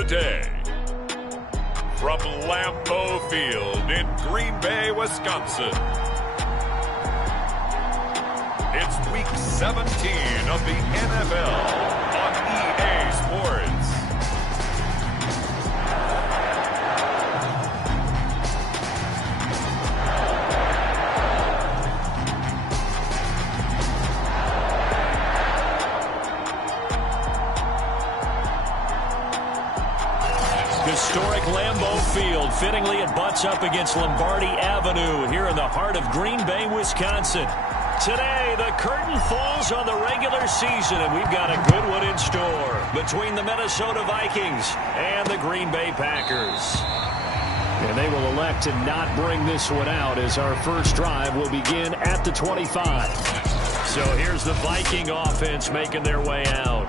Today, from Lambeau Field in Green Bay, Wisconsin, it's Week 17 of the NFL on EA Sports. Historic Lambeau Field. Fittingly, it butts up against Lombardi Avenue here in the heart of Green Bay, Wisconsin. Today, the curtain falls on the regular season, and we've got a good one in store between the Minnesota Vikings and the Green Bay Packers. And they will elect to not bring this one out as our first drive will begin at the 25. So here's the Viking offense making their way out.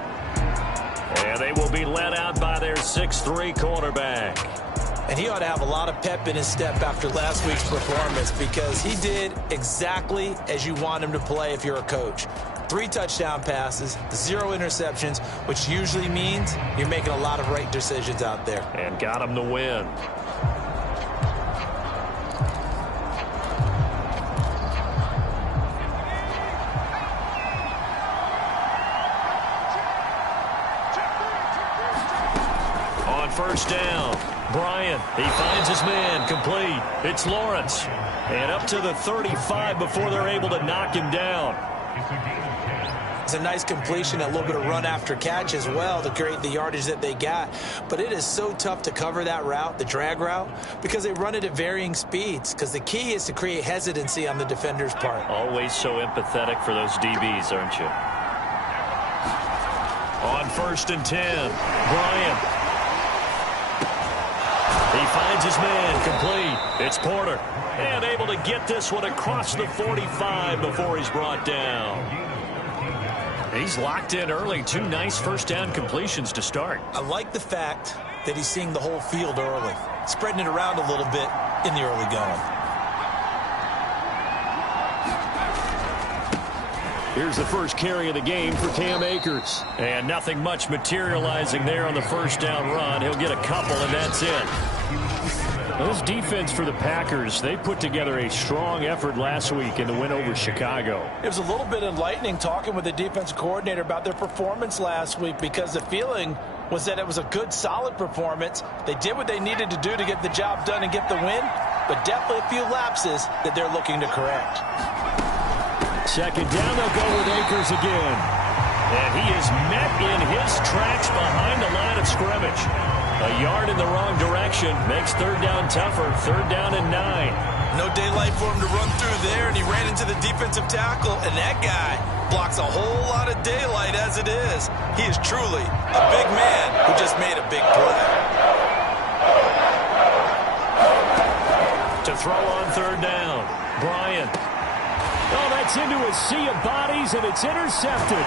And they will be led out by their 6'3" quarterback. And he ought to have a lot of pep in his step after last week's performance because he did exactly as you want him to play if you're a coach. 3 touchdown passes, 0 interceptions, which usually means you're making a lot of right decisions out there. And got him the win. First down. Bryant, he finds his man, complete. It's Lawrence. And up to the 35 before they're able to knock him down. It's a nice completion, a little bit of run after catch as well to create the yardage that they got. But it is so tough to cover that route, the drag route, because they run it at varying speeds. Because the key is to create hesitancy on the defender's part. Always so empathetic for those DBs, aren't you? On 1st and 10, Bryant. He finds his man, complete. It's Porter. And able to get this one across the 45 before he's brought down. He's locked in early. 2 nice first down completions to start. I like the fact that he's seeing the whole field early. Spreading it around a little bit in the early going. Here's the first carry of the game for Cam Akers. And nothing much materializing there on the first down run. He'll get a couple, and that's it. Those defense for the Packers, they put together a strong effort last week in the win over Chicago. It was a little bit enlightening talking with the defensive coordinator about their performance last week because the feeling was that it was a good, solid performance. They did what they needed to do to get the job done and get the win, but definitely a few lapses that they're looking to correct. Second down, they'll go with Akers again. And he is met in his tracks behind the line of scrimmage. A yard in the wrong direction makes 3rd down tougher. 3rd down and 9. No daylight for him to run through there, and he ran into the defensive tackle, and that guy blocks a whole lot of daylight as it is. He is truly a big man who just made a big play. To throw on 3rd down, Bryant. Oh, that's into a sea of bodies, and it's intercepted.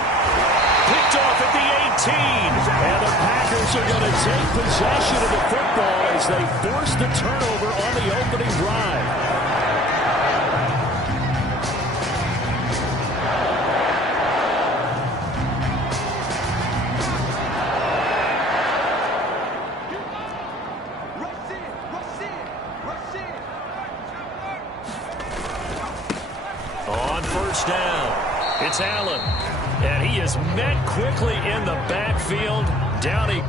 Picked off at the 18. And the Packers are going to take possession of the football as they force the turnover on the opening drive. On 1st down, it's Allen. And he is met quickly in the backfield. Downey.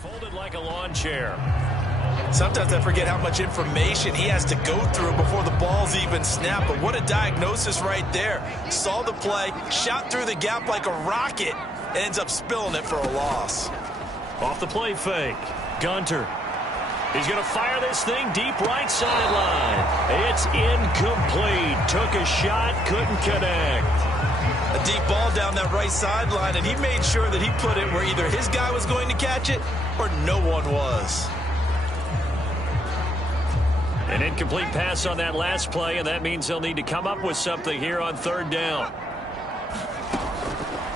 folded like a lawn chair. Sometimes I forget how much information he has to go through before the ball's even snapped. But what a diagnosis right there. Saw the play, shot through the gap like a rocket, and ends up spilling it for a loss. Off the play fake. Gunter. He's going to fire this thing deep right sideline. It's incomplete. Took a shot, couldn't connect. A deep ball down that right sideline, and he made sure that he put it where either his guy was going to catch it or no one was. An incomplete pass on that last play, and that means they'll need to come up with something here on third down.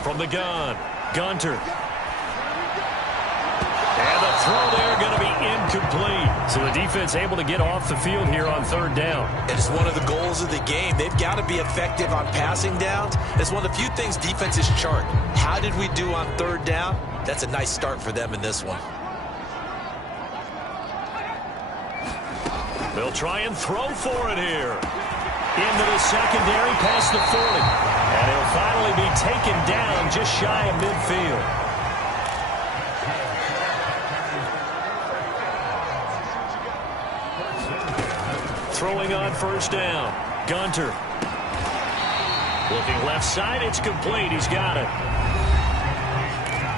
From the gun, Gunter. And the throw there going to be incomplete. So the defense able to get off the field here on third down. It's one of the goals of the game. They've got to be effective on passing downs. It's one of the few things defenses chart. How did we do on third down? That's a nice start for them in this one. They'll try and throw for it here. Into the secondary, past the 40. And he'll finally be taken down just shy of midfield. Throwing on first down. Gunter. Looking left side, it's complete. He's got it.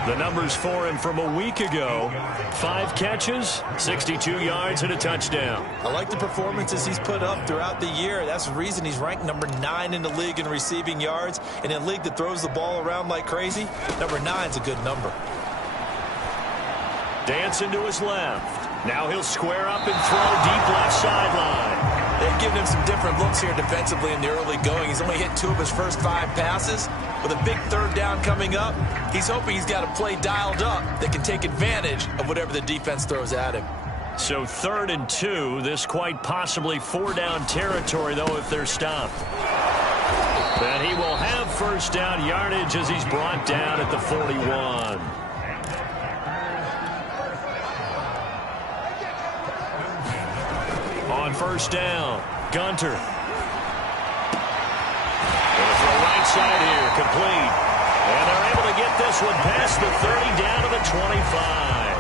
The numbers for him from a week ago. 5 catches, 62 yards, and a touchdown. I like the performances he's put up throughout the year. That's the reason he's ranked number 9 in the league in receiving yards. In a league that throws the ball around like crazy, number 9's a good number. Dancing to his left. Now he'll square up and throw deep left sideline. They've given him some different looks here defensively in the early going. He's only hit 2 of his first 5 passes. With a big third down coming up, he's hoping he's got a play dialed up that can take advantage of whatever the defense throws at him. So 3rd and 2, this quite possibly 4-down territory, though, if they're stopped. And he will have first down yardage as he's brought down at the 41. On first down, Gunter. Going to throw right side here, complete. And they're able to get this one past the 30 down to the 25.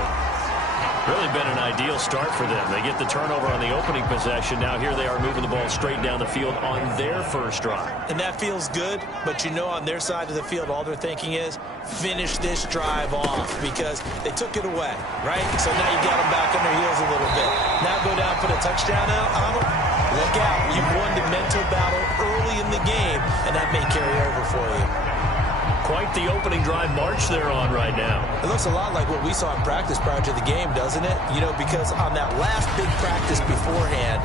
Really been an ideal start for them. They get the turnover on the opening possession. Now here they are moving the ball straight down the field on their first drive. And that feels good, but you know on their side of the field all they're thinking is finish this drive off because they took it away, right? So now you got them back on their heels a little bit. Now go down, put a touchdown on them. Look out. You've won the mental battle early in the game, and that may carry over for you. Quite the opening drive march they're on right now. It looks a lot like what we saw in practice prior to the game, doesn't it? You know, because on that last big practice beforehand,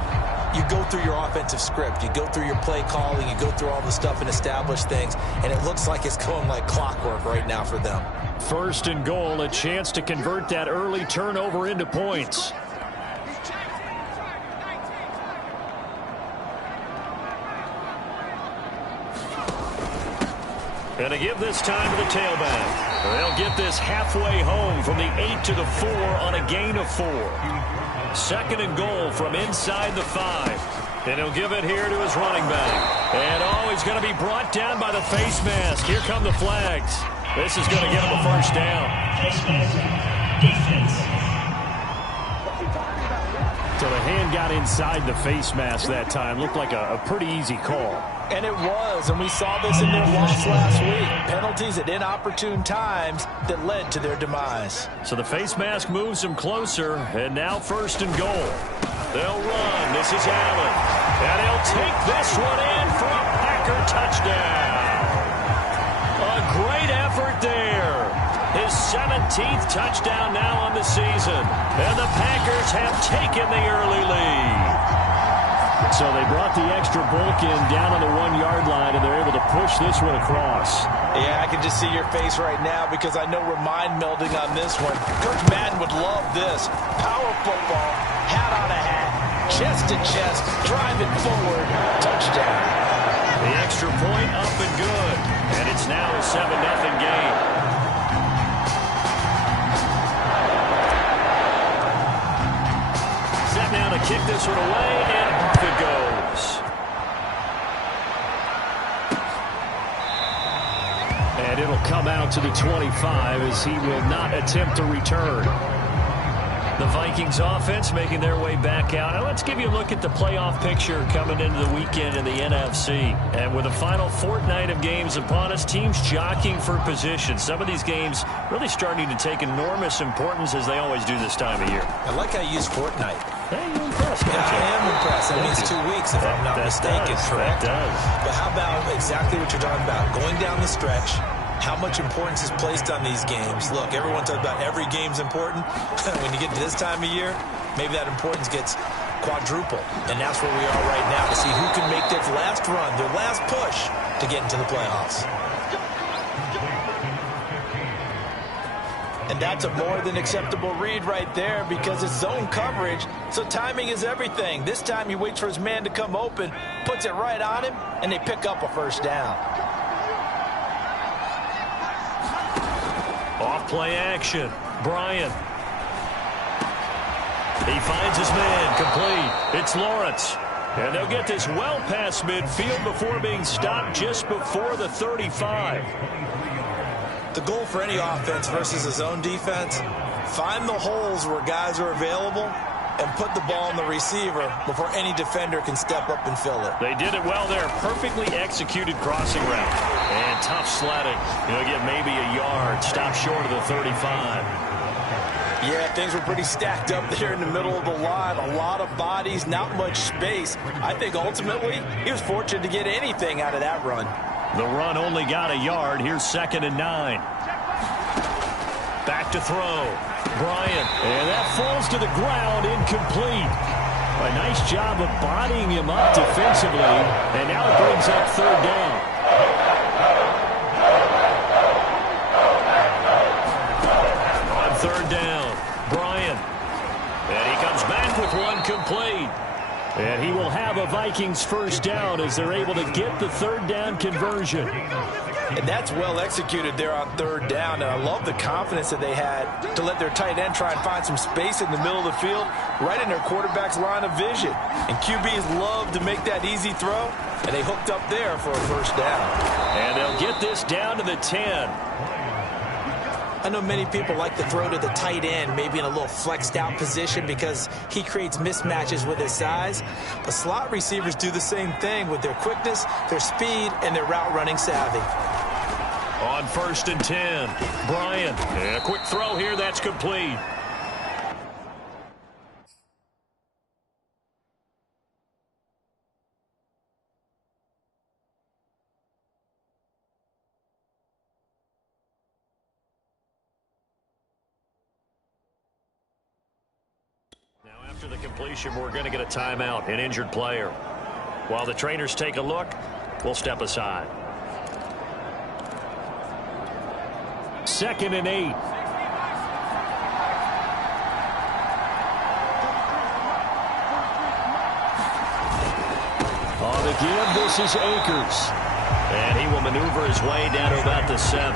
you go through your offensive script. You go through your play calling. You go through all the stuff and establish things. And it looks like it's going like clockwork right now for them. 1st and goal, a chance to convert that early turnover into points. And to give this time to the tailback. They'll get this halfway home from the 8 to the 4 on a gain of 4. 2nd and goal from inside the 5. And he'll give it here to his running back. And he's going to be brought down by the face mask. Here come the flags. This is going to get him a first down. Face mask, defense. So the hand got inside the face mask that time. Looked like a pretty easy call. And it was, and we saw this in their loss last week. Penalties at inopportune times that led to their demise. So the face mask moves them closer, and now 1st and goal. They'll run. This is Allen. And he'll take this one in for a Packer touchdown. A great effort there. His 17th touchdown now on the season. And the Packers have taken the early lead. So they brought the extra bulk in down on the 1-yard line, and they're able to push this one across. Yeah, I can just see your face right now because I know we're mind melding on this one. Coach Madden would love this. Power football, hat on a hat, chest to chest, driving forward, touchdown. The extra point up and good. And it's now a 7-0 game. Set now to kick this one away, and off it goes. And it'll come out to the 25 as he will not attempt to return. The Vikings offense making their way back out. Now let's give you a look at the playoff picture coming into the weekend in the NFC. And with the final fortnight of games upon us, teams jockeying for position. Some of these games really starting to take enormous importance as they always do this time of year. I like how you use fortnight. Hey, you're impressed, Yeah, I am impressed. That means 2 weeks, if I'm not mistaken, correct? That does. But how about exactly what you're talking about? Going down the stretch, how much importance is placed on these games? Look, everyone talks about every game's important. When you get to this time of year, maybe that importance gets quadrupled. And that's where we are right now to see who can make their last run, their last push to get into the playoffs. And that's a more than acceptable read right there because it's zone coverage, so timing is everything. This time he waits for his man to come open, puts it right on him, and they pick up a first down. Off-play action. Bryant. He finds his man. Complete. It's Lawrence. And they'll get this well past midfield before being stopped just before the 35. The goal for any offense versus a zone defense, find the holes where guys are available and put the ball on the receiver before any defender can step up and fill it. They did it well there. Perfectly executed crossing route. And tough sledding. He'll get maybe a yard. Stop short of the 35. Yeah, things were pretty stacked up there in the middle of the line. A lot of bodies, not much space. I think ultimately he was fortunate to get anything out of that run. The run only got a yard. Here's 2nd and 9. Back to throw. Bryant. And that falls to the ground, incomplete. A nice job of bodying him up defensively. And now it brings up 3rd down. On 3rd down, Bryant. And he comes back with one complete. And he will have a Vikings first down as they're able to get the 3rd down conversion. And that's well executed there on 3rd down. And I love the confidence that they had to let their tight end try and find some space in the middle of the field, right in their quarterback's line of vision. And QBs love to make that easy throw, and they hooked up there for a first down. And they'll get this down to the 10. I know many people like to throw to the tight end, maybe in a little flexed out position because he creates mismatches with his size. But slot receivers do the same thing with their quickness, their speed, and their route running savvy. On 1st and 10, Bryant. And a quick throw here, that's complete. After the completion, we're going to get a timeout, an injured player. While the trainers take a look, we'll step aside. 2nd and 8. On the give, this is Akers. And he will maneuver his way down to about the 7.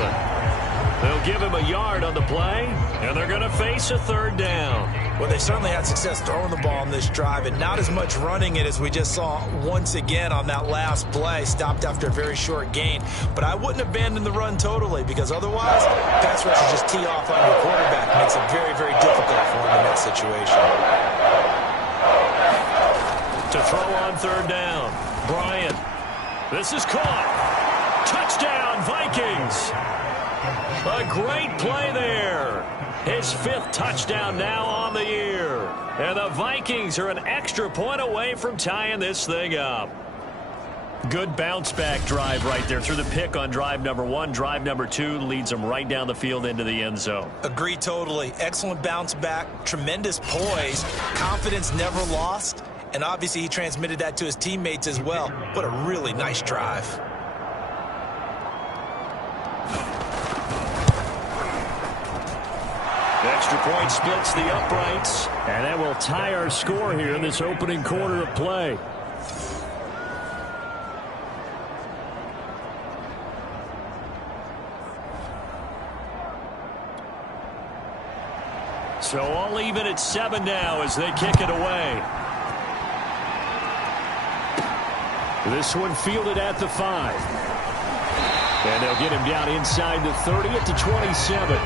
They'll give him a yard on the play, and they're going to face a 3rd down. Well, they certainly had success throwing the ball on this drive, and not as much running it as we just saw once again on that last play. Stopped after a very short gain. But I wouldn't abandon the run totally, because otherwise, pass rushers just tee off on your quarterback. Makes it very, very difficult for him in that situation. To throw on 3rd down, Bryant. This is caught. Touchdown, Vikings. A great play there. His 5th touchdown now on the year. And the Vikings are an extra point away from tying this thing up. Good bounce-back drive right there through the pick on drive number 1. Drive number 2 leads them right down the field into the end zone. Agree totally. Excellent bounce back. Tremendous poise. Confidence never lost. And obviously he transmitted that to his teammates as well. What a really nice drive. Extra point splits the uprights, and that will tie our score here in this opening quarter of play. So all even at 7 now as they kick it away. This one fielded at the 5. And they'll get him down inside the 30 at the 27.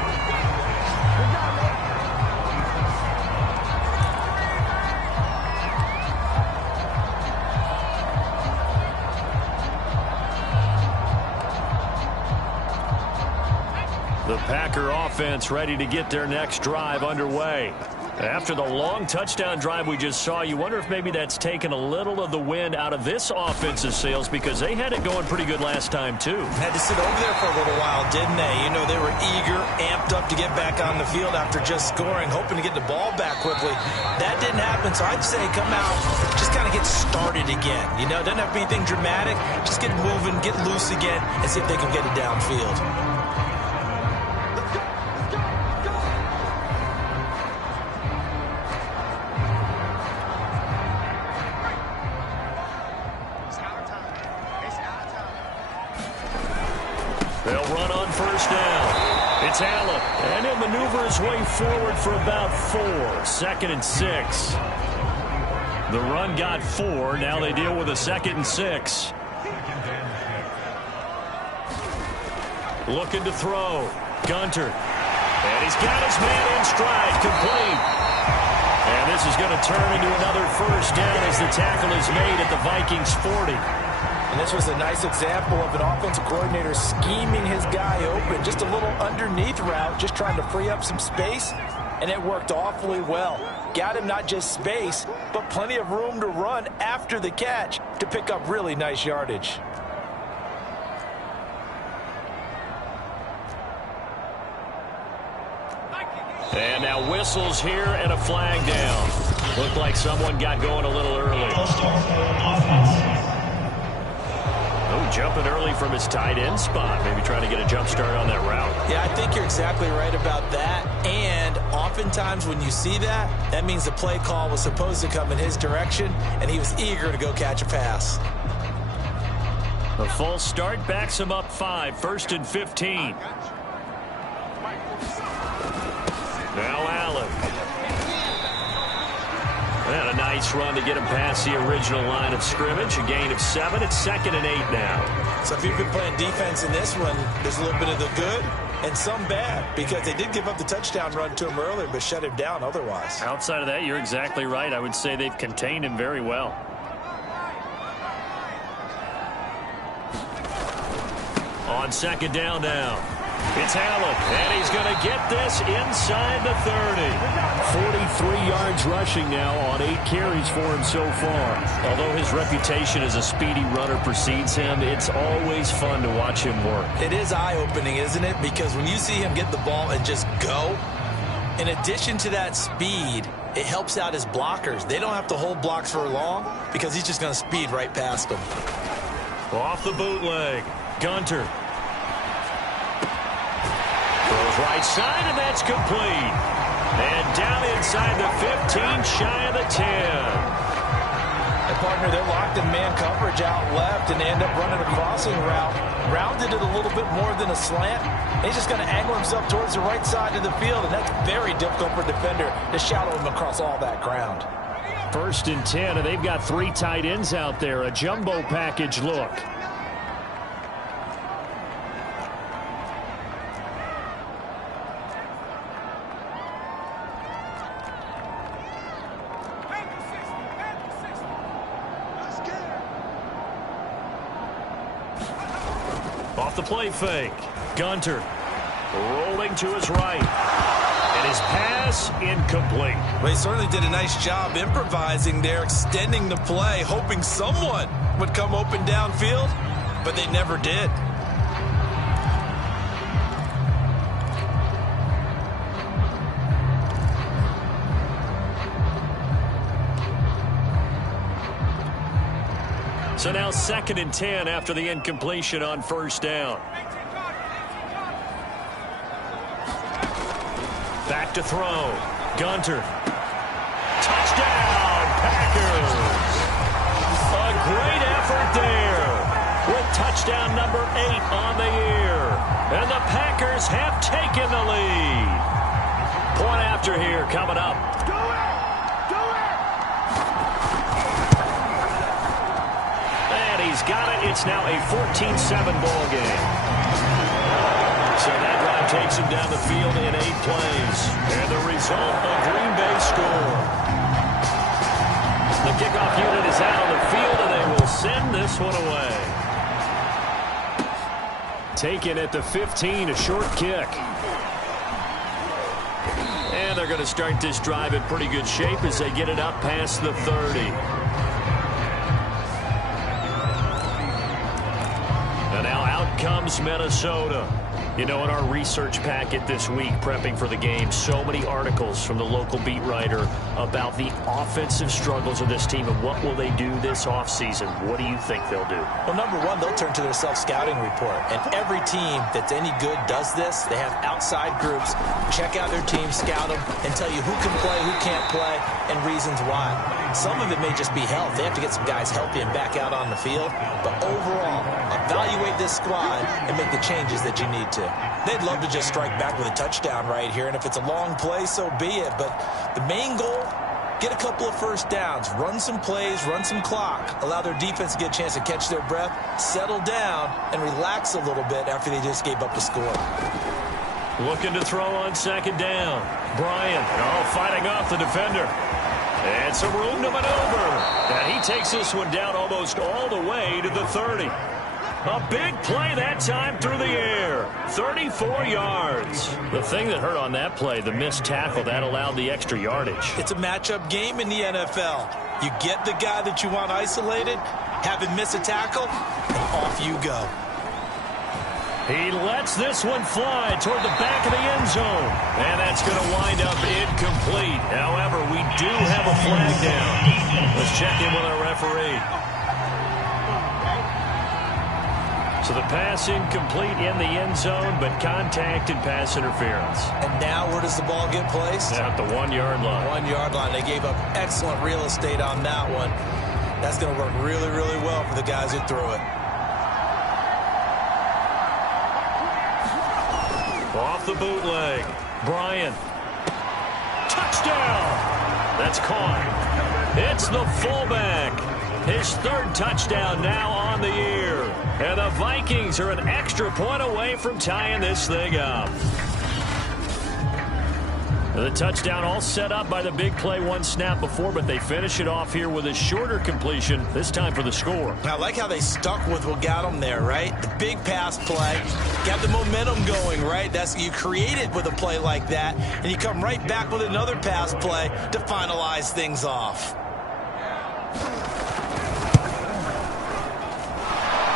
Packer offense ready to get their next drive underway. After the long touchdown drive we just saw, you wonder if maybe that's taken a little of the wind out of this offensive sails, because they had it going pretty good last time, too. Had to sit over there for a little while, didn't they? You know, they were eager, amped up to get back on the field after just scoring, hoping to get the ball back quickly. That didn't happen, so I'd say come out, just kind of get started again. You know, doesn't have to be anything dramatic. Just get moving, get loose again, and see if they can get it downfield. They'll run on first down. It's Allen, and he'll maneuver his way forward for about 4. 2nd and 6. The run got 4. Now they deal with a 2nd and 6. Looking to throw. Gunter. And he's got his man in stride. Complete. And this is going to turn into another first down as the tackle is made at the Vikings 40. And this was a nice example of an offensive coordinator scheming his guy open. Just a little underneath route, just trying to free up some space, and it worked awfully well. Got him not just space, but plenty of room to run after the catch to pick up really nice yardage. And now whistles here and a flag down. Looked like someone got going a little early. Oh, jumping early from his tight end spot. Maybe trying to get a jump start on that route. Yeah, I think you're exactly right about that. And oftentimes when you see that, that means the play call was supposed to come in his direction, and he was eager to go catch a pass. A false start backs him up 5. 1st and 15. Now Allen. And a nice run to get him past the original line of scrimmage. A gain of 7. It's 2nd and 8 now. So if you've been playing defense in this one, there's a little bit of the good and some bad, because they did give up the touchdown run to him earlier, but shut him down otherwise. Outside of that, you're exactly right. I would say they've contained him very well. On 2nd down now. It's Allen, and he's going to get this inside the 30. 43 yards rushing now on 8 carries for him so far. Although his reputation as a speedy runner precedes him, it's always fun to watch him work. It is eye-opening, isn't it? Because when you see him get the ball and just go, in addition to that speed, it helps out his blockers. They don't have to hold blocks for long because he's just going to speed right past them. Off the bootleg. Gunter. Throws right side, and that's complete. And down inside the 15, shy of the 10. And partner, they're locked in man coverage out left, and they end up running a crossing route. Rounded it a little bit more than a slant. He's just going to angle himself towards the right side of the field, and that's very difficult for a defender to shadow him across all that ground. 1st and 10, and they've got 3 tight ends out there. A jumbo package look. Off the play fake. Gunter rolling to his right. And his pass incomplete. Well, he certainly did a nice job improvising there, extending the play, hoping someone would come open downfield, but they never did. So now 2nd and 10 after the incompletion on 1st down. Back to throw. Gunter. Touchdown, Packers. A great effort there with touchdown number 8 on the year. And the Packers have taken the lead. Point after here coming up. He's got it. It's now a 14-7 ball game. So that drive takes him down the field in 8 plays. And the result, a Green Bay score. The kickoff unit is out on the field, and they will send this one away. Taken at the 15, a short kick. And they're going to start this drive in pretty good shape as they get it up past the 30. And now out comes Minnesota. You know, in our research packet this week, prepping for the game, so many articles from the local beat writer about the offensive struggles of this team and what will they do this offseason. What do you think they'll do? Well, number one, they'll turn to their self-scouting report. And every team that's any good does this. They have outside groups, check out their team, scout them, and tell you who can play, who can't play, and reasons why. Some of it may just be health. They have to get some guys healthy and back out on the field. But overall, evaluate this squad and make the changes that you need to. They'd love to just strike back with a touchdown right here, and if it's a long play, so be it. But the main goal, get a couple of first downs, run some plays, run some clock, allow their defense to get a chance to catch their breath, settle down, and relax a little bit after they just gave up the score. Looking to throw on second down. Bryant, fighting off the defender. And some room to maneuver. And he takes this one down almost all the way to the 30. A big play that time through the air. 34 yards. The thing that hurt on that play, the missed tackle, that allowed the extra yardage. It's a matchup game in the NFL. You get the guy that you want isolated, have him miss a tackle, and off you go. He lets this one fly toward the back of the end zone. And that's going to wind up incomplete. However, we do have a flag down. Let's check in with our referee. So the pass incomplete in the end zone, but contact and pass interference. And now where does the ball get placed? At the 1 yard line. 1 yard line. They gave up excellent real estate on that one. That's going to work really, really well for the guys who threw it. Off the bootleg. Bryant. Touchdown. That's caught. It's the fullback. His third touchdown now on the year. And the Vikings are an extra point away from tying this thing up. The touchdown all set up by the big play one snap before, but they finish it off here with a shorter completion, this time for the score. I like how they stuck with what got them there, right? The big pass play, got the momentum going, right? That's you create it with a play like that, and you come right back with another pass play to finalize things off.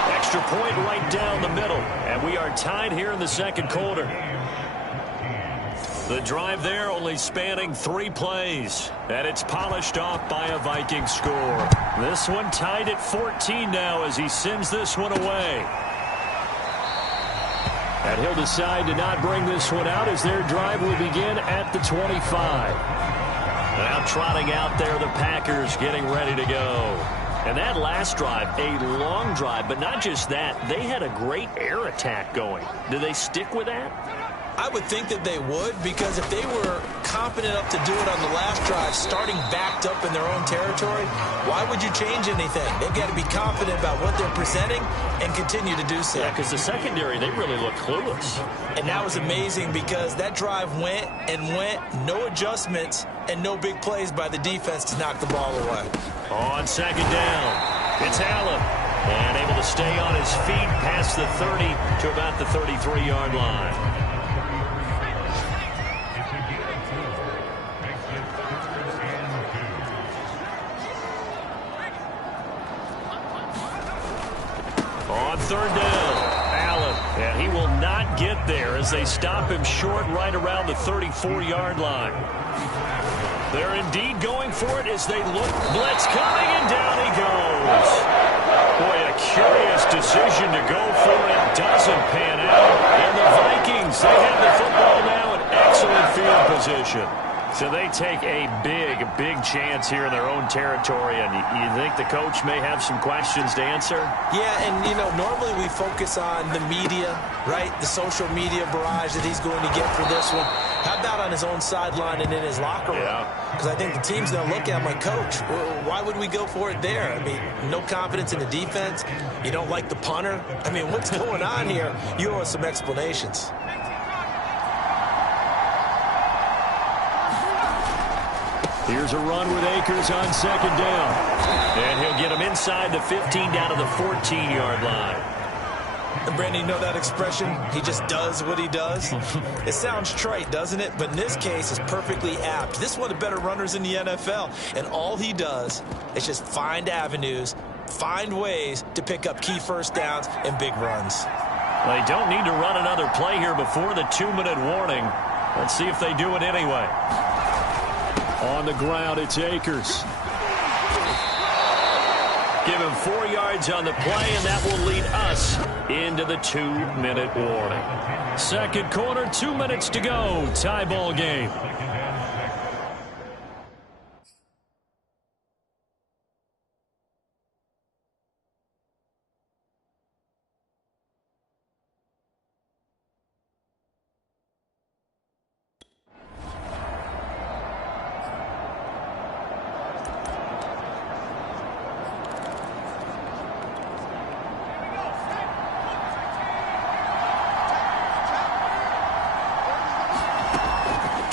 Extra point right down the middle, and we are tied here in the second quarter. The drive there only spanning 3 plays, and it's polished off by a Viking score. This one tied at 14 now as he sends this one away. And he'll decide to not bring this one out as their drive will begin at the 25. Now trotting out there, the Packers getting ready to go. And that last drive, a long drive, but not just that, they had a great air attack going. Do they stick with that? I would think that they would, because if they were confident enough to do it on the last drive, starting backed up in their own territory, why would you change anything? They've got to be confident about what they're presenting and continue to do so. Yeah, because the secondary, they really look clueless. And that was amazing because that drive went and went, no adjustments, and no big plays by the defense to knock the ball away. On second down, it's Allen. And able to stay on his feet past the 30 to about the 33-yard line. On third down, Allen, and he will not get there as they stop him short right around the 34-yard line. They're indeed going for it as they look. Blitz coming, and down he goes. Boy, a curious decision to go for it. Doesn't pan out. And the Vikings, they have the football now in excellent field position. So they take a big chance here in their own territory, and you think the coach may have some questions to answer? Yeah, and, you know, normally we focus on the media, right? The social media barrage that he's going to get for this one. How about on his own sideline and in his locker room? Because I think the team's going to look at him like, Coach, why would we go for it there? I mean, no confidence in the defense. You don't like the punter. I mean, what's going on here? You owe us some explanations. Here's a run with Akers on second down. And he'll get him inside the 15 down to the 14-yard line. And Brandon, you know that expression, he just does what he does? It sounds trite, doesn't it? But in this case, it's perfectly apt. This is one of the better runners in the NFL. And all he does is just find avenues, find ways to pick up key first downs and big runs. They don't need to run another play here before the 2-minute warning. Let's see if they do it anyway. On the ground, it's Akers. Give him 4 yards on the play, and that will lead us into the 2-minute warning. Second quarter, 2 minutes to go. Tie ball game.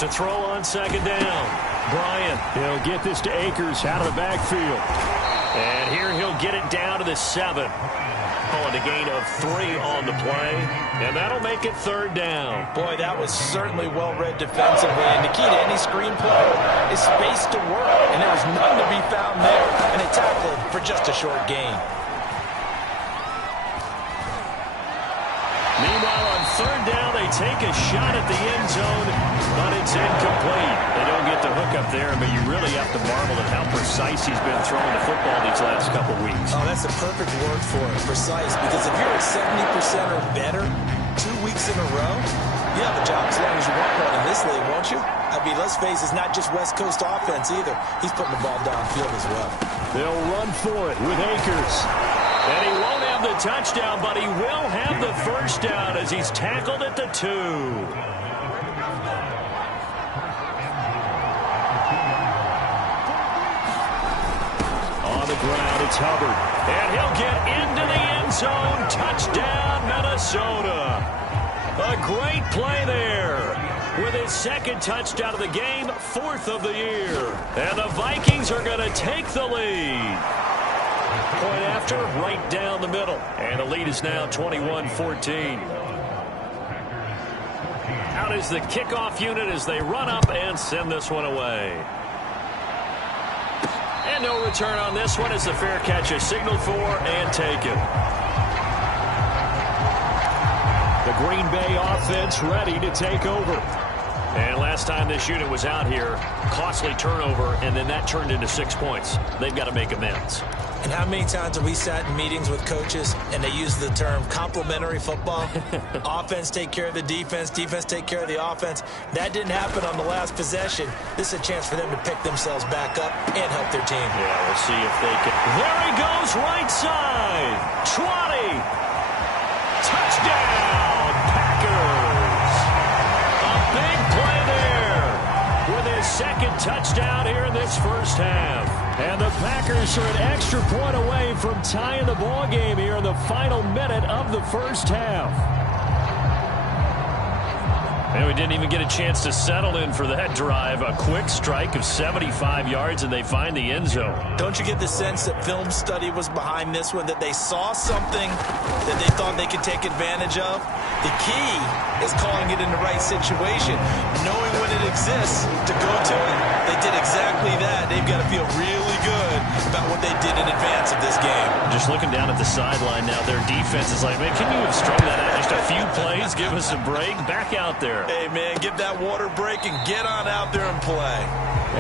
To throw on second down. Bryant. He'll get this to Akers out of the backfield. And here he'll get it down to the 7. Calling a gain of 3 on the play. And that'll make it third down. Boy, that was certainly well-read defensively. And the key to any screenplay is space to work. And there was none to be found there. And it tackled for just a short gain. Meanwhile, on third down, they take a shot at the end zone, but it's incomplete. They don't get the hook up there, but you really have to marvel at how precise he's been throwing the football these last couple weeks. Oh, that's the perfect word for it, precise, because if you're at 70% or better 2 weeks in a row, you have a job as long as you want one in this league, won't you? I mean, let's face it, it's not just West Coast offense either. He's putting the ball downfield as well. They'll run for it with Akers. And he won't have the touchdown, but he will have the first down as he's tackled at the 2. On the ground, it's Hubbard. And he'll get into the end zone. Touchdown, Minnesota. A great play there. With his second touchdown of the game, 4th of the year. And the Vikings are going to take the lead. Point after, right down the middle. And the lead is now 21-14. Out is the kickoff unit as they run up and send this one away. And no return on this one as the fair catch is signaled for and taken. The Green Bay offense ready to take over. And last time this unit was out here, costly turnover, and then that turned into 6 points. They've got to make amends. And how many times have we sat in meetings with coaches and they use the term complementary football? Offense take care of the defense, defense take care of the offense. That didn't happen on the last possession. This is a chance for them to pick themselves back up and help their team. Yeah, we'll see if they can. There he goes, right side. 20. Touchdown, Packers. A big play there with his second touchdown here in this first half. And the Packers are an extra point away from tying the ball game here in the final minute of the first half. And we didn't even get a chance to settle in for that drive. A quick strike of 75 yards, and they find the end zone. Don't you get the sense that film study was behind this one, that they saw something that they thought they could take advantage of? The key is calling it in the right situation, knowing when it exists to go to it. They did exactly that. They've got to feel really good about what they did in advance of this game. Just looking down at the sideline now, their defense is like, man, can you have strung that out just a few plays? Give us a break. Back out there. Hey, man, give that water break and get on out there and play.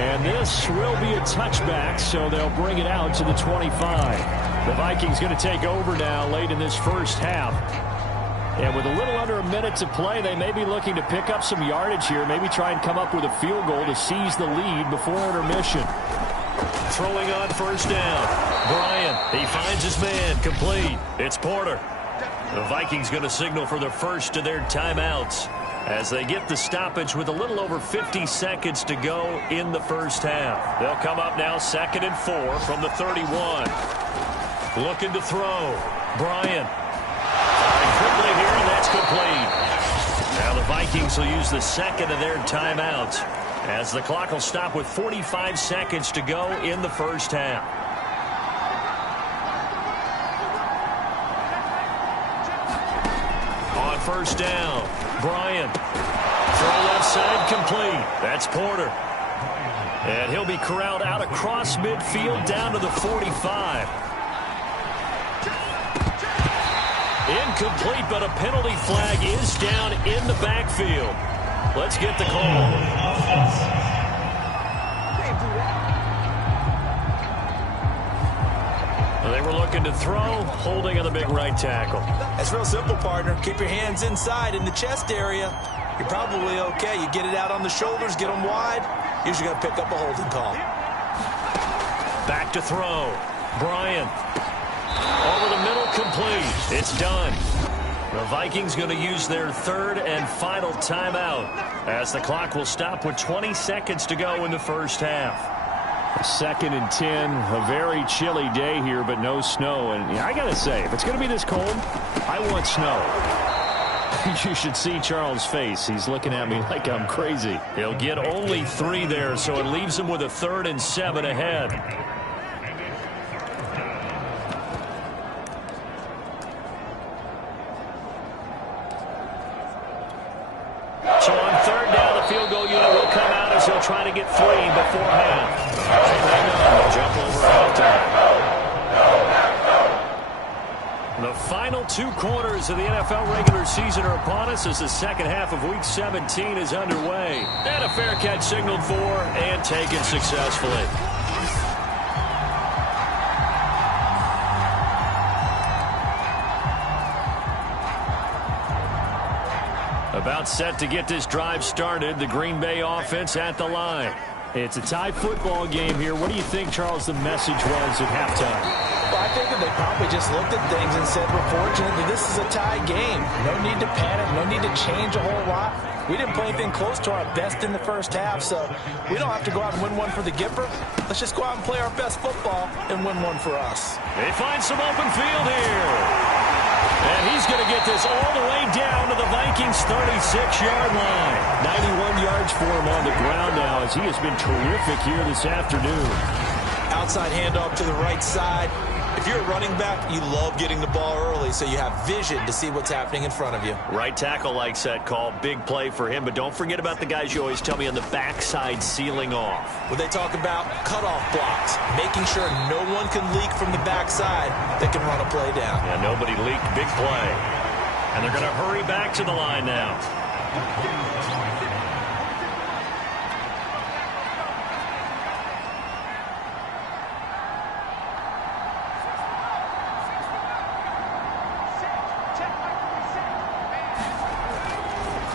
And this will be a touchback, so they'll bring it out to the 25. The Vikings going to take over now late in this first half. And with a little under a minute to play, they may be looking to pick up some yardage here, maybe try and come up with a field goal to seize the lead before intermission. Throwing on first down. Bryant, he finds his man, complete. It's Porter. The Vikings going to signal for the first of their timeouts as they get the stoppage with a little over 50 seconds to go in the first half. They'll come up now 2nd and 4 from the 31. Looking to throw. Bryant. Quickly here, and that's complete. Now the Vikings will use the second of their timeouts as the clock will stop with 45 seconds to go in the first half. first down. Bryant. Throw left side complete. That's Porter. And he'll be corralled out across midfield down to the 45. Incomplete, but a penalty flag is down in the backfield. Let's get the call. They were looking to throw, holding on the big right tackle. That's real simple, partner. Keep your hands inside in the chest area. You're probably okay. You get it out on the shoulders, get them wide. Usually going to pick up a holding call. Back to throw. Bryant. Over the middle, complete. It's done. The Vikings going to use their third and final timeout as the clock will stop with 20 seconds to go in the first half. 2nd and 10, a very chilly day here, but no snow. And I got to say, if it's going to be this cold, I want snow. You should see Charles' face. He's looking at me like I'm crazy. He'll get only 3 there, so it leaves him with a 3rd and 7 ahead. So on 3rd down, the field goal unit will come out as he'll try to get 3 before half. They'll jump over halftime. The final 2 quarters of the NFL regular season are upon us as the second half of Week 17 is underway. And a fair catch signaled for and taken successfully. About set to get this drive started. The Green Bay offense at the line. It's a tie football game here. What do you think, Charles, the message was at halftime? Well, I think that they probably just looked at things and said, we're fortunate that this is a tie game. No need to panic. No need to change a whole lot. We didn't play anything close to our best in the first half, so we don't have to go out and win one for the Gipper. Let's just go out and play our best football and win one for us. They find some open field here. And he's going to get this all the way down to the Vikings' 36-yard line. 91 yards for him on the ground now as he has been terrific here this afternoon. Outside handoff to the right side. If you're a running back, you love getting the ball early so you have vision to see what's happening in front of you. Right tackle likes that call. Big play for him. But don't forget about the guys you always tell me on the backside sealing off. When they talk about cutoff blocks, making sure no one can leak from the backside that can run a play down. Yeah, nobody leaked. Big play. And they're going to hurry back to the line now.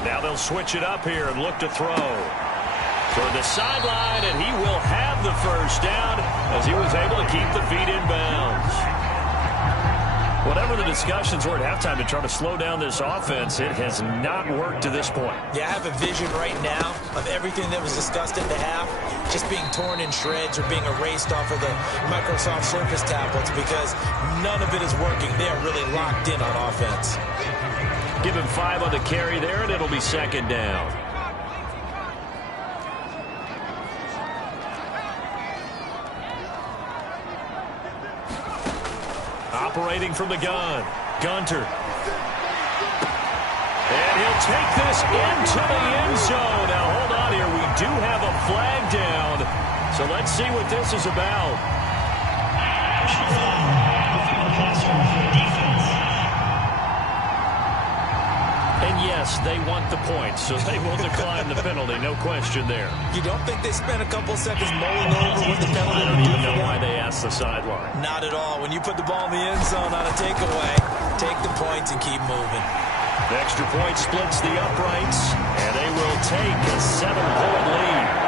Now they'll switch it up here and look to throw. Toward the sideline, and he will have the first down as he was able to keep the feet in bounds. Whatever the discussions were at halftime to try to slow down this offense, it has not worked to this point. Yeah, I have a vision right now of everything that was discussed at the half just being torn in shreds or being erased off of the Microsoft Surface tablets because none of it is working. They are really locked in on offense. Give him 5 on the carry there, and it'll be 2nd down. Operating from the gun. Gunter. And he'll take this into the end zone. Now, hold on here. We do have a flag down. So let's see what this is about. And yes, they want the points, so they will decline the penalty. No question there. You don't think they spent a couple seconds mulling over what the penalty I don't even know why they asked the sideline. Not at all. When you put the ball in the end zone on a takeaway, take the points and keep moving. The extra point splits the uprights, and they will take a 7-point lead.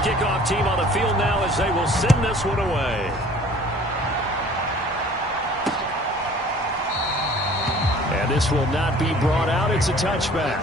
kickoff team on the field now as they will send this one away. And this will not be brought out. It's a touchback.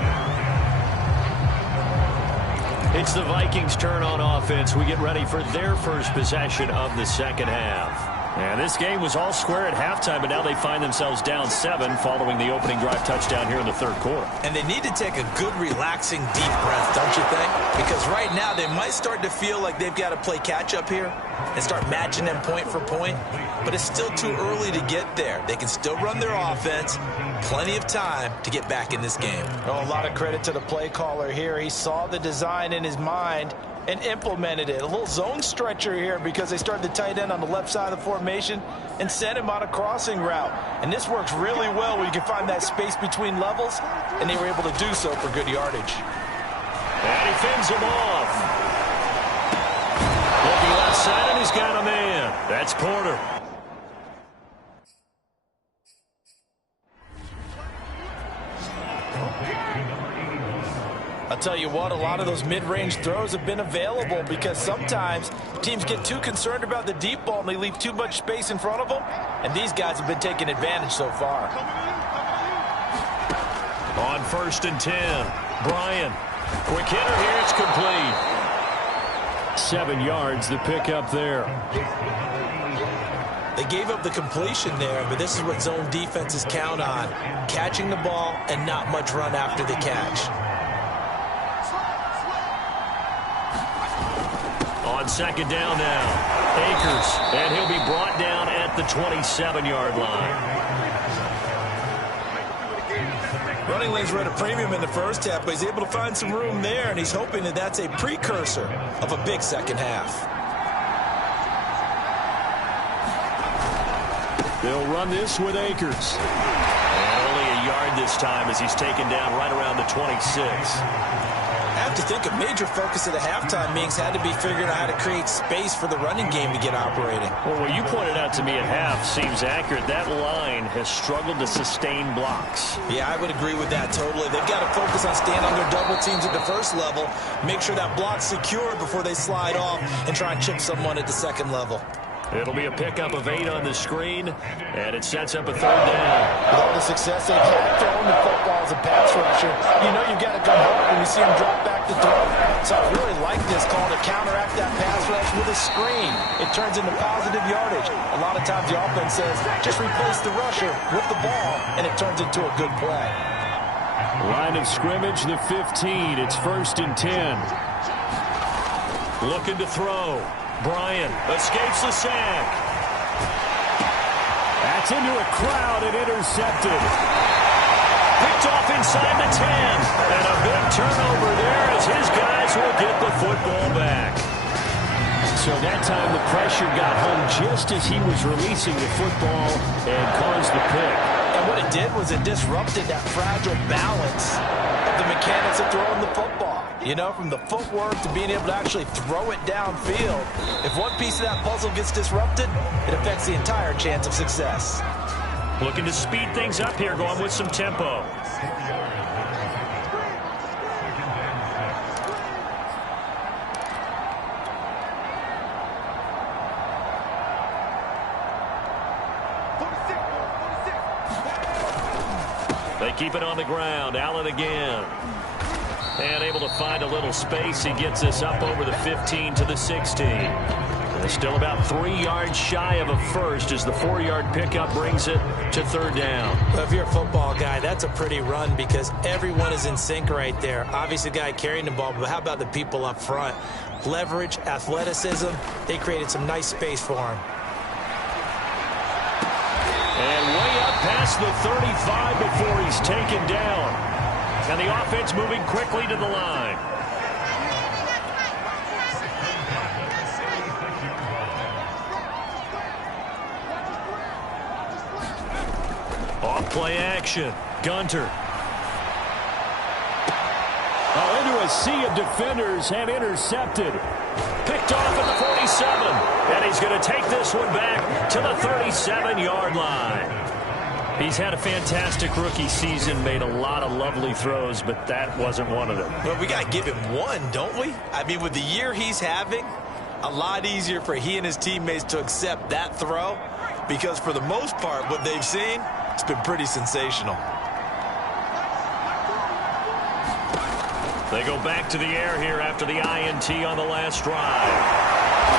It's the Vikings' turn on offense. We get ready for their first possession of the second half. And this game was all square at halftime, but now they find themselves down 7 following the opening drive touchdown here in the third quarter. And they need to take a good, relaxing, deep breath, don't you think? Because right now they might start to feel like they've got to play catch-up here and start matching them point for point. But it's still too early to get there. They can still run their offense. Plenty of time to get back in this game. Oh, a lot of credit to the play caller here. He saw the design in his mind and implemented it. A little zone stretcher here because they started the tight end on the left side of the formation and sent him on a crossing route. And this works really well where you can find that space between levels, and they were able to do so for good yardage. And he fends him off. Looking left side, and he's got a man. That's Porter. I'll tell you what, a lot of those mid-range throws have been available because sometimes teams get too concerned about the deep ball and they leave too much space in front of them, and these guys have been taking advantage so far. On 1st and 10, Bryant. Quick hitter here, it's complete. 7 yards, the pickup there. They gave up the completion there, but this is what zone defenses count on. Catching the ball and not much run after the catch. On 2nd down now, Akers, and he'll be brought down at the 27-yard line. Running lanes were at a premium in the first half, but he's able to find some room there, and he's hoping that that's a precursor of a big second half. They'll run this with Akers. And only a yard this time as he's taken down right around the 26. I have to think a major focus of the halftime meetings had to be figuring out how to create space for the running game to get operating. Well, what you pointed out to me at half seems accurate. That line has struggled to sustain blocks. Yeah, I would agree with that totally. They've got to focus on staying on their double teams at the first level, make sure that block's secure before they slide off and try and chip someone at the second level. It'll be a pickup of 8 on the screen, and it sets up a 3rd down. With all the success they've had throwing the football as a pass rusher, you know you've got to come hard when you see him drop back to throw. So I really like this call to counteract that pass rush with a screen. It turns into positive yardage. A lot of times the offense says, just replace the rusher with the ball, and it turns into a good play. Line of scrimmage, the 15. It's 1st and 10. Looking to throw. Bryant escapes the sack. That's into a crowd and intercepted. Picked off inside the 10. And a big turnover there as his guys will get the football back. So that time the pressure got home just as he was releasing the football and caused the pick. And what it did was it disrupted that fragile balance of the mechanics of throwing the football. You know, from the footwork to being able to actually throw it downfield. If one piece of that puzzle gets disrupted, it affects the entire chance of success. Looking to speed things up here, going with some tempo. They keep it on the ground. Allen again. And able to find a little space. He gets us up over the 15 to the 16. And still about 3 yards shy of a first as the 4-yard pickup brings it to 3rd down. Well, if you're a football guy, that's a pretty run because everyone is in sync right there. Obviously, the guy carrying the ball, but how about the people up front? Leverage, athleticism, they created some nice space for him. And way up past the 35 before he's taken down. And the offense moving quickly to the line. Off play action. Gunter. Oh, into a sea of defenders and intercepted. Picked off at the 47. And he's going to take this one back to the 37-yard line. He's had a fantastic rookie season, made a lot of lovely throws, but that wasn't one of them. Well, we got to give him one, don't we? I mean, with the year he's having, a lot easier for he and his teammates to accept that throw, because for the most part, what they've seen, it's been pretty sensational. They go back to the air here after the INT on the last drive.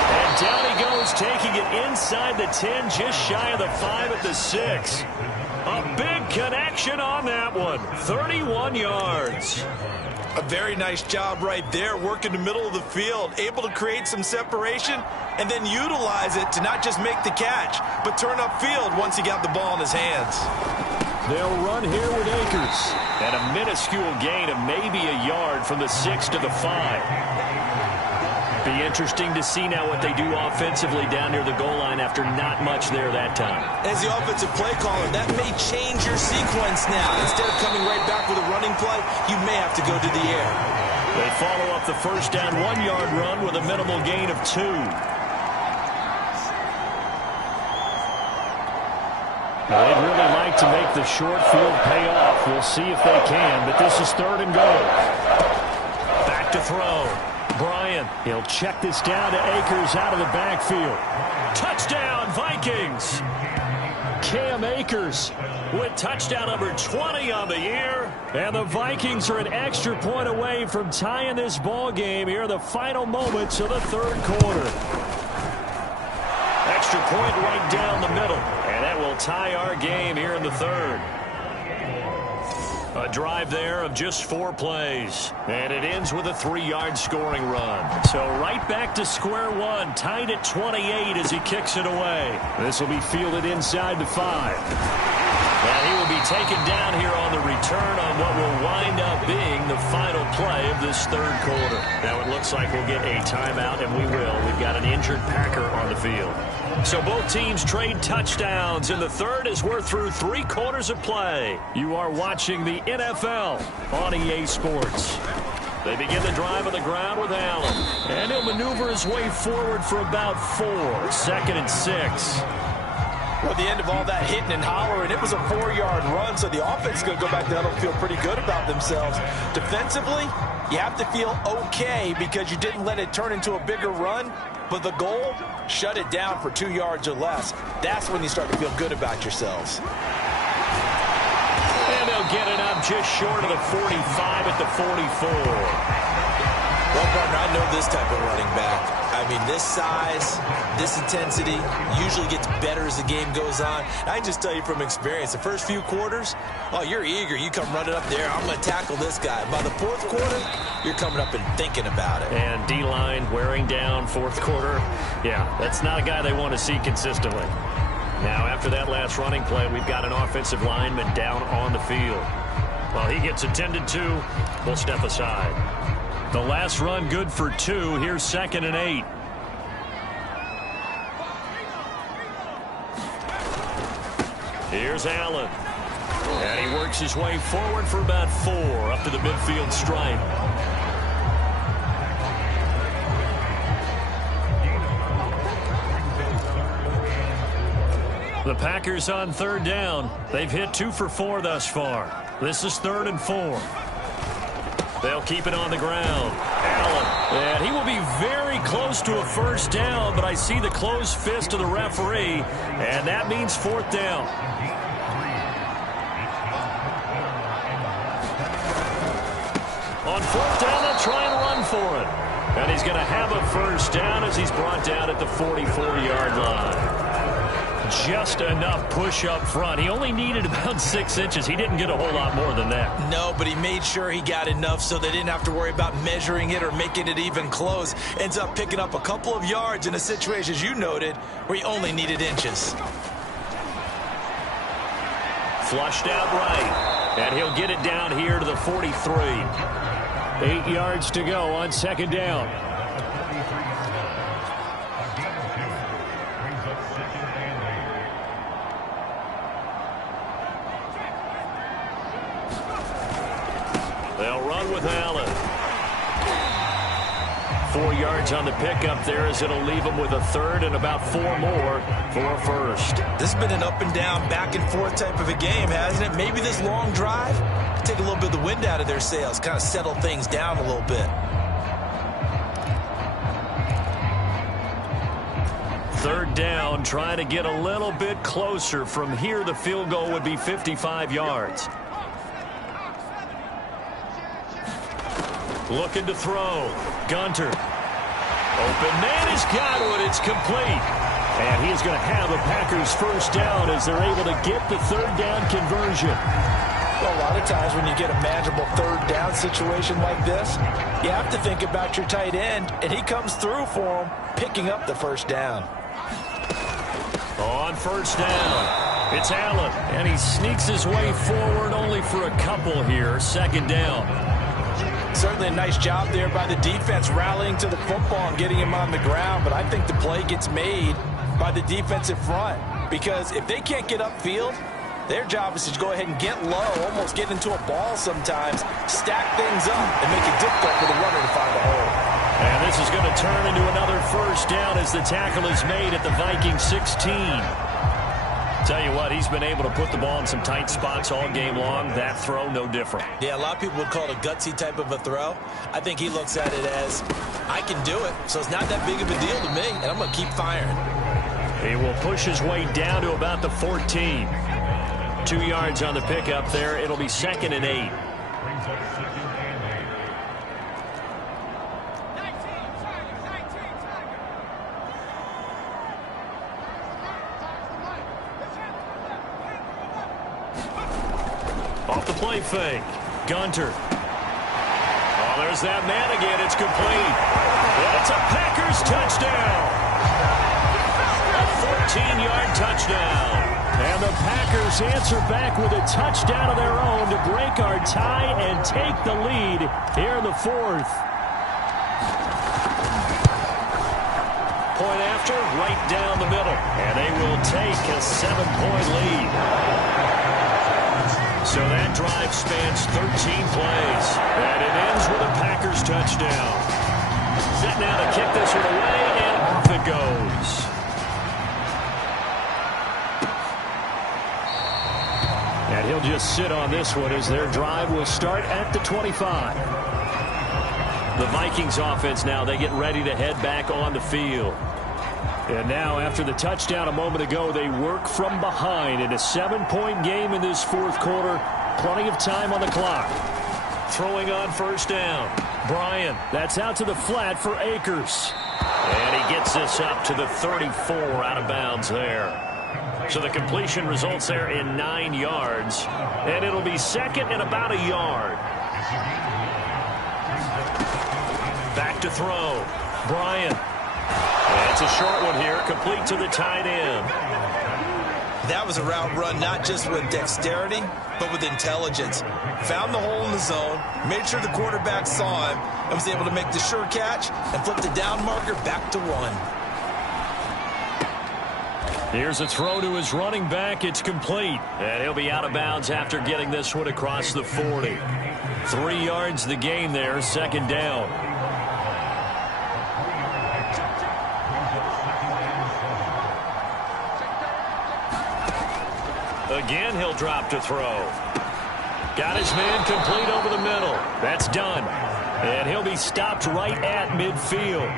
And down he goes, taking it inside the 10, just shy of the 5 at the 6. A big connection on that one. 31 yards. A very nice job right there, working the middle of the field, able to create some separation, and then utilize it to not just make the catch, but turn upfield once he got the ball in his hands. They'll run here with Akers. And a minuscule gain of maybe a yard from the 6 to the 5. Be interesting to see now what they do offensively down near the goal line after not much there that time. As the offensive play caller, that may change your sequence now. Instead of coming right back with a running play, you may have to go to the air. They follow up the first down 1-yard run with a minimal gain of 2. Well, they'd really like to make the short field pay off. We'll see if they can, but this is 3rd and goal. Back to throw. Bryant, he'll check this down to Akers out of the backfield. Touchdown, Vikings! Cam Akers with touchdown number 20 on the year. And the Vikings are an extra point away from tying this ball game here in the final moments of the 3rd quarter. Extra point right down the middle. And that will tie our game here in the 3rd. A drive there of just 4 plays. And it ends with a 3-yard scoring run. So right back to square one, tied at 28 as he kicks it away. This will be fielded inside the 5. And he will be taken down here on the return on what will wind up being the final play of this 3rd quarter. Now it looks like we'll get a timeout, and we will. We've got an injured Packer on the field. So both teams trade touchdowns in the 3rd as we're through 3 quarters of play. You are watching the NFL on EA Sports. They begin the drive on the ground with Allen. And he'll maneuver his way forward for about 4. 2nd and 6. Well, at the end of all that hitting and hollering, it was a 4-yard run, so the offense is going to go back down and feel pretty good about themselves. Defensively, you have to feel okay because you didn't let it turn into a bigger run, but the goal, shut it down for 2 yards or less. That's when you start to feel good about yourselves. And they'll get it up just short of the 45 at the 44. Well, partner, I know this type of running back. I mean, this size, this intensity usually gets better as the game goes on. I can just tell you from experience, the first few quarters, oh, you're eager. You come running up there, I'm going to tackle this guy. By the 4th quarter, you're coming up and thinking about it. And D-line wearing down 4th quarter. Yeah, that's not a guy they want to see consistently. Now, after that last running play, we've got an offensive lineman down on the field. While he gets attended to, we'll step aside. The last run good for 2. Here's 2nd and 8. Here's Allen. And he works his way forward for about 4 up to the midfield stripe. The Packers on 3rd down. They've hit 2 for 4 thus far. This is 3rd and 4. They'll keep it on the ground. Allen. And he will be very close to a 1st down, but I see the closed fist of the referee, and that means 4th down. On 4th down, they'll try and run for it. And he's going to have a 1st down as he's brought down at the 44-yard line. Just enough push up front. He only needed about 6 inches. He didn't get a whole lot more than that. No, but he made sure he got enough so they didn't have to worry about measuring it or making it even close. Ends up picking up a couple of yards in a situation, as you noted, where he only needed inches. Flushed out right. And he'll get it down here to the 43. 8 yards to go on 2nd down. They'll run with Allen. 4 yards on the pickup there, as it'll leave him with a third and about 4 more for a first. This has been an up and down, back and forth type of a game, hasn't it? Maybe this long drive can take a little bit of the wind out of their sails, kind of settle things down a little bit. Third down, trying to get a little bit closer. From here, the field goal would be 55 yards. Looking to throw. Gunter. Open man has got it. It's complete. And he's going to have a Packers first down as they're able to get the third down conversion. Well, a lot of times when you get a manageable third down situation like this, you have to think about your tight end, and he comes through for him, picking up the first down. On first down, it's Allen, and he sneaks his way forward only for a couple here. Second down. Certainly a nice job there by the defense rallying to the football and getting him on the ground, but I think the play gets made by the defensive front, because if they can't get upfield, their job is to go ahead and get low, almost get into a ball sometimes, stack things up, and make it difficult for the runner to find a hole. And this is going to turn into another first down as the tackle is made at the Vikings 16. Tell you what, he's been able to put the ball in some tight spots all game long. That throw, no different. Yeah, a lot of people would call it a gutsy type of a throw. I think he looks at it as, I can do it, so it's not that big of a deal to me, and I'm going to keep firing. He will push his way down to about the 14. 2 yards on the pickup there. It'll be 2nd and 8. Off the play fake. Gunter. Oh, there's that man again. It's complete. That's a Packers touchdown. A 14-yard touchdown. And the Packers answer back with a touchdown of their own to break our tie and take the lead here in the 4th. Point after, right down the middle. And they will take a 7-point lead. So that drive spans 13 plays, and it ends with a Packers touchdown. Set now to kick this one away, and off it goes. And he'll just sit on this one as their drive will start at the 25. The Vikings offense now, they get ready to head back on the field. And now, after the touchdown a moment ago, they work from behind in a 7-point game in this 4th quarter. Plenty of time on the clock. Throwing on first down. Bryant, that's out to the flat for Akers. And he gets this up to the 34, out of bounds there. So the completion results there in 9 yards. And it'll be 2nd and about a yard. Back to throw. Bryant. It's a short one here, complete to the tight end. That was a route run not just with dexterity, but with intelligence. Found the hole in the zone, made sure the quarterback saw him, and was able to make the sure catch and flip the down marker back to 1. Here's a throw to his running back. It's complete. And he'll be out of bounds after getting this one across the 40. 3 yards the gain there, 2nd down. Again, he'll drop to throw. Got his man complete over the middle. That's done. And he'll be stopped right at midfield.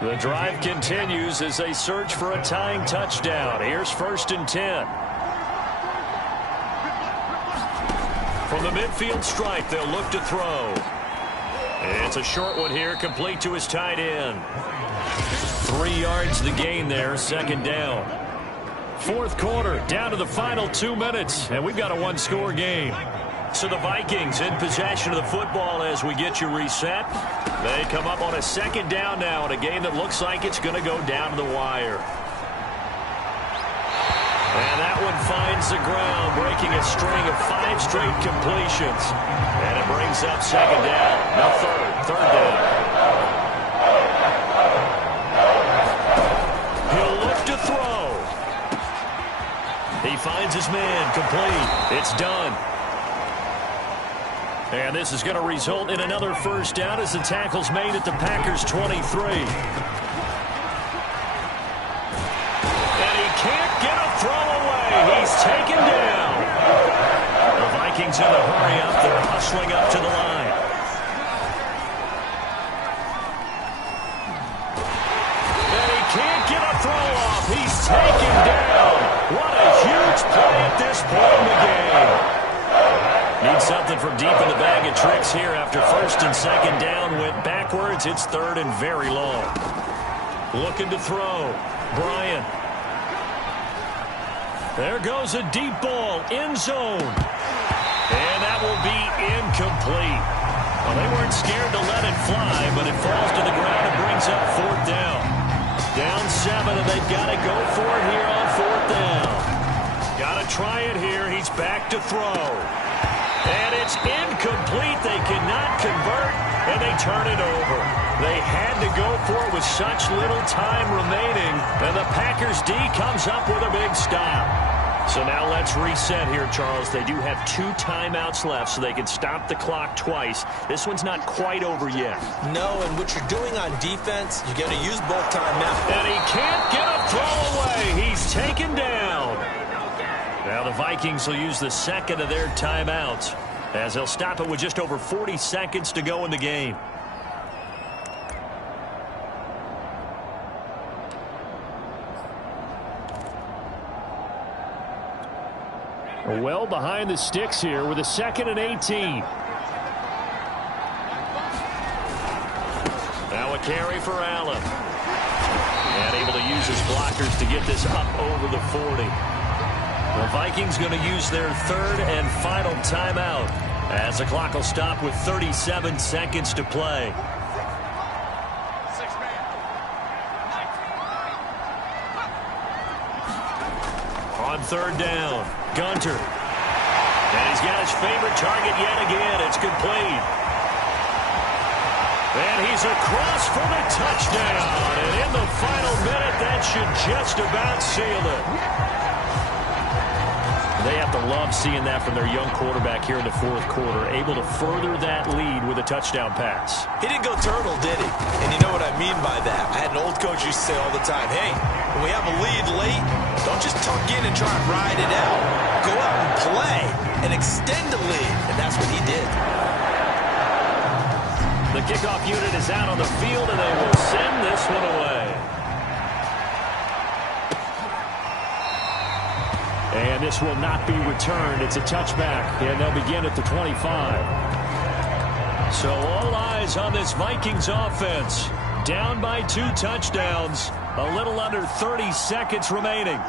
The drive continues as they search for a tying touchdown. Here's 1st and 10. From the midfield stripe, they'll look to throw. It's a short one here, complete to his tight end. 3 yards the gain there, 2nd down. 4th quarter, down to the final 2 minutes, and we've got a 1-score game. So the Vikings in possession of the football as we get you reset. They come up on a 2nd down now in a game that looks like it's going to go down to the wire. And that one finds the ground, breaking a string of 5 straight completions. And it brings up 2nd down. Now 3rd down. He'll look to throw. He finds his man complete. It's done. And this is going to result in another first down as the tackle's made at the Packers' 23. And he can't get a throw away. He's taken down. The Vikings in a hurry up. They're hustling up to the line. And he can't get a throw off. He's taken down. What a huge play at this point in the game. Need something from deep in the bag of tricks here after first and second down went backwards. It's third and very long. Looking to throw. Bryant. There goes a deep ball. End zone. And that will be incomplete. Well, they weren't scared to let it fly, but it falls to the ground and brings up fourth down. Down 7, and they've got to go for it here on fourth down. Got to try it here. He's back to throw. And it's incomplete. They cannot convert, and they turn it over. They had to go for it with such little time remaining, and the Packers D comes up with a big stop. So now let's reset here, Charles. They do have 2 timeouts left, so they can stop the clock twice. This one's not quite over yet. No, and what you're doing on defense, you're going to use both timeouts. And he can't get a throw away. He's taken down. Now the Vikings will use the second of their timeouts as they'll stop it with just over 40 seconds to go in the game. Well behind the sticks here with a 2nd and 18. Now a carry for Allen. And able to use his blockers to get this up over the 40. The Vikings going to use their 3rd and final timeout as the clock will stop with 37 seconds to play. On 3rd down, Gunter. And he's got his favorite target yet again. It's complete. And he's across for the touchdown. And in the final minute, that should just about seal it. They have to love seeing that from their young quarterback here in the 4th quarter, able to further that lead with a touchdown pass. He didn't go turtle, did he? And you know what I mean by that. I had an old coach used to say all the time, hey, when we have a lead late, don't just tuck in and try and ride it out. Go out and play and extend the lead. And that's what he did. The kickoff unit is out on the field, and they will send this one away. And this will not be returned. It's a touchback, and they'll begin at the 25. So all eyes on this Vikings offense. Down by 2 touchdowns. A little under 30 seconds remaining.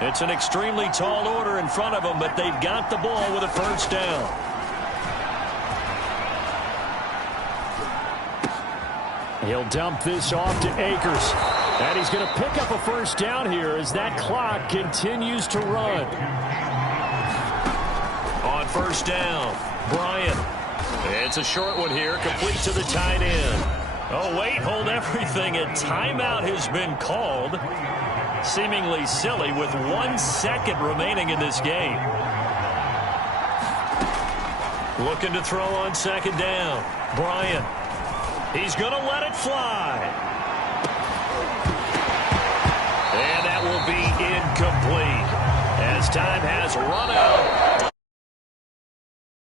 It's an extremely tall order in front of them, but they've got the ball with a first down. He'll dump this off to Akers. And he's going to pick up a first down here as that clock continues to run. On first down, Bryant. It's a short one here, complete to the tight end. Oh, wait, hold everything. A timeout has been called. Seemingly silly with 1 second remaining in this game. Looking to throw on 2nd down. Bryant. He's going to let it fly. And that will be incomplete as time has run out